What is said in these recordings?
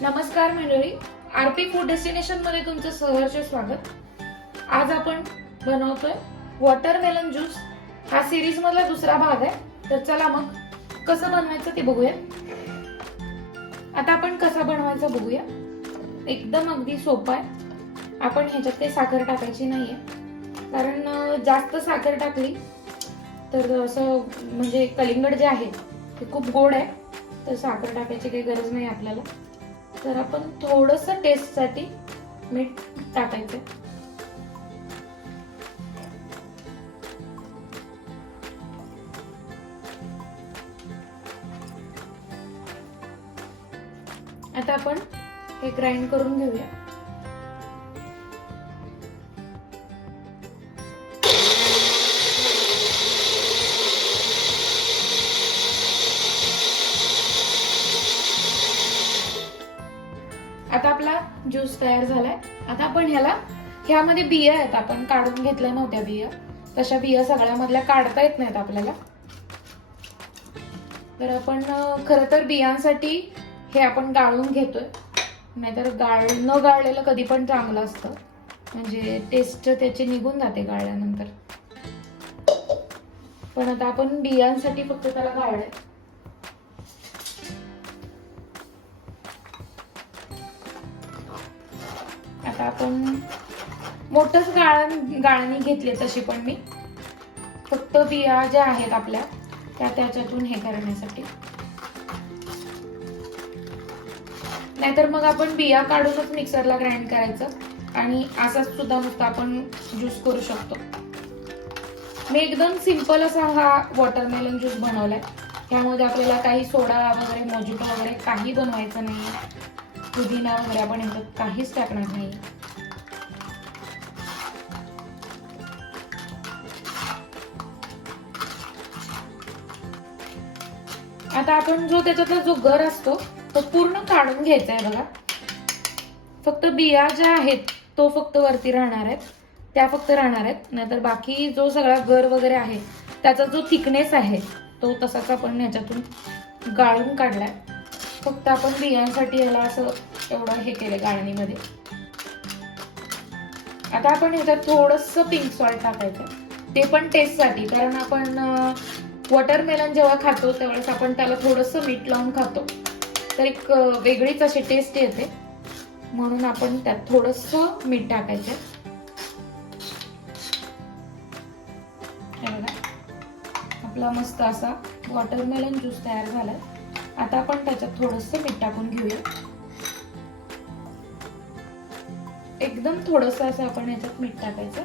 नमस्कार मंडळी, RP food destination मध्ये तुमचं सहर्ष स्वागत. आज आपण बनवतोय वॉटरमेलन ज्यूस. हा सिरीज मधला दुसरा भाग आहे. तर चला मग कसं बनवायचं ते बघूया. आता आपण कसा बनवायचा बघूया. एकदम अगदी सोपं आहे. आपण ह्याच्यात काही साखर टाकायची नाहीये, कारण जास्त साखर टाकली तर असं म्हणजे कलिंगड जे आहे ते खूप गोड आहे. तर साखर टाकायची काही गरज नाही आपल्याला. तर आपण थोडंसं टेस्टसाठी मीठ टाकायचं. आता आपण हे ग्राइंड करून घेऊया. आता आपला ज्यूस तयार झालाय. आता आपण ह्यामध्ये बिया आहेत, आपण काढून घेतल्या नव्हत्या बिया. तशा बिया सगळ्यामधल्या काढता येत नाहीत आपल्याला. तर आपण खरं तर बियांसाठी हे आपण गाळून घेतोय. नाहीतर न गाळलेलं कधी पण चांगलं असतं, म्हणजे टेस्ट त्याची निघून जाते गाळल्यानंतर. पण आता आपण बियांसाठी फक्त त्याला गाळलंय. आता आपण मोठंच गाळणी घेतली तशी, पण मी फक्त बिया ज्या आहेत आपल्या त्याच्यातून हे करण्यासाठी. नाहीतर मग आपण बिया काढूनच मिक्सरला ग्राइंड करायचं आणि असाच सुद्धा नुसता आपण ज्यूस करू शकतो. मी एकदम सिंपल असा हा वॉटरमेलन ज्यूस बनवलाय. ह्यामध्ये आपल्याला काही सोडा वगैरे, मोजिटो वगैरे काही बनवायचं नाही. पुदिना वगैरे आपण ह्याच्यात काहीच टाकणार नाही. आता आपण त्याच्यातला जो गर असतो तो पूर्ण काढून घ्यायचा आहे बघा. फक्त बिया ज्या आहेत तो फक्त वरती राहणार आहेत, त्या फक्त राहणार आहेत. नाहीतर बाकी जो सगळा गर वगैरे आहे त्याचा जो थिकनेस आहे तो तसाच आपण ह्याच्यातून गाळून काढलाय. फक्त आपण बियांसाठी याला असं एवढं हे केलंय गाळणीमध्ये. आता आपण ह्याच्यात थोडंसं पिंक सॉल्ट टाकायचं, ते पण टेस्टसाठी. कारण आपण वॉटरमेलन जेव्हा खातो त्यावेळेस आपण त्याला थोडंसं मीठ लावून खातो, तर एक वेगळीच अशी टेस्ट येते. म्हणून आपण त्यात थोडंसं मीठ टाकायचं. आपला मस्त असा वॉटरमेलन ज्यूस तयार झालाय. आता आपण त्याच्यात थोडंसं मीठ टाकून घेऊया. एकदम थोडंसं असं आपण याच्यात मीठ टाकायचं.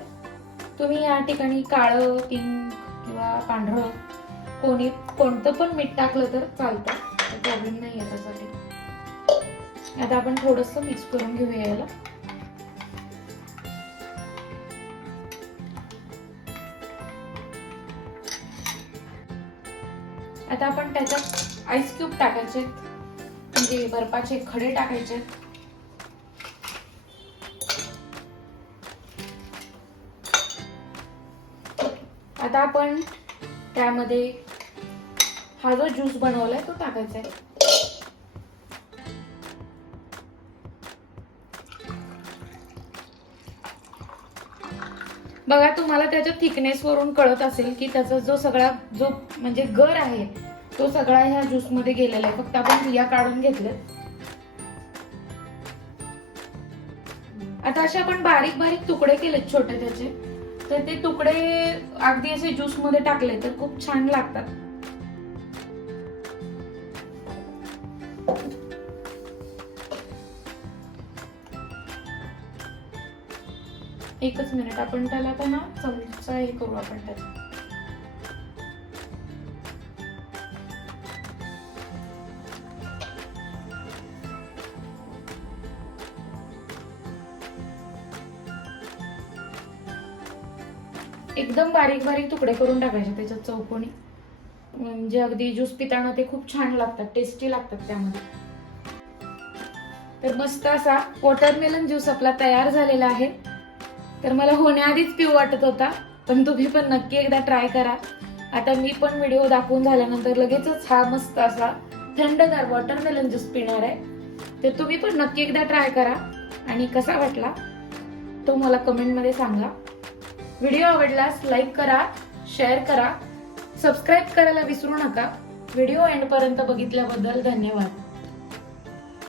तुम्ही या ठिकाणी काळं, पिंक किंवा पांढरं कोणतं पण मीठ टाकलं तर चालतं, प्रॉब्लेम नाही आहे त्यासाठी. आता आपण थोडंसं मिक्स करून घेऊया याला. आता आपण त्याच्यात आईस क्यूब टाकायचे, म्हणजे बर्फाचे खडे टाकायचे. आता आपण त्यामध्ये हा जो ज्यूस बनवलाय तो टाकायचा आहे. बघा, तुम्हाला त्याच्या थिकनेस वरून कळत असेल की त्याचा जो म्हणजे गर आहे तो सगळा ह्या ज्यूस मध्ये गेलेला आहे. फक्त आपण बिया काढून घेतले. आता असे आपण बारीक बारीक तुकडे केलेत छोटे त्याचे. तर ते तुकडे अगदी असे ज्यूस मध्ये टाकले तर खूप छान लागतात. एकच मिनिट, आपण त्याला आता ना चमचा हे करू आपण त्याला. एकदम बारीक बारीक तुकडे करून टाकायचे त्याच्यात चौकोनी, म्हणजे अगदी ज्यूस पिताना ते खूप छान लागतात, टेस्टी लागतात त्यामध्ये. तर मस्त असा वॉटरमेलन ज्यूस आपला तयार झालेला आहे. तर मला होण्याआधीच पिऊ वाटत होता, पण तुम्ही पण नक्की एकदा ट्राय करा. आता मी पण व्हिडिओ दाखवून झाल्यानंतर लगेचच हा मस्त असा थंडगार वॉटरमेलन ज्यूस पिणार आहे. तर तुम्ही पण नक्की एकदा ट्राय करा आणि कसा वाटला तो मला कमेंटमध्ये सांगा. व्हिडिओ आवडल्यास लाईक करा, शेअर करा, सबस्क्राईब करायला विसरू नका. व्हिडिओ एंड पर्यंत बघितल्याबद्दल धन्यवाद.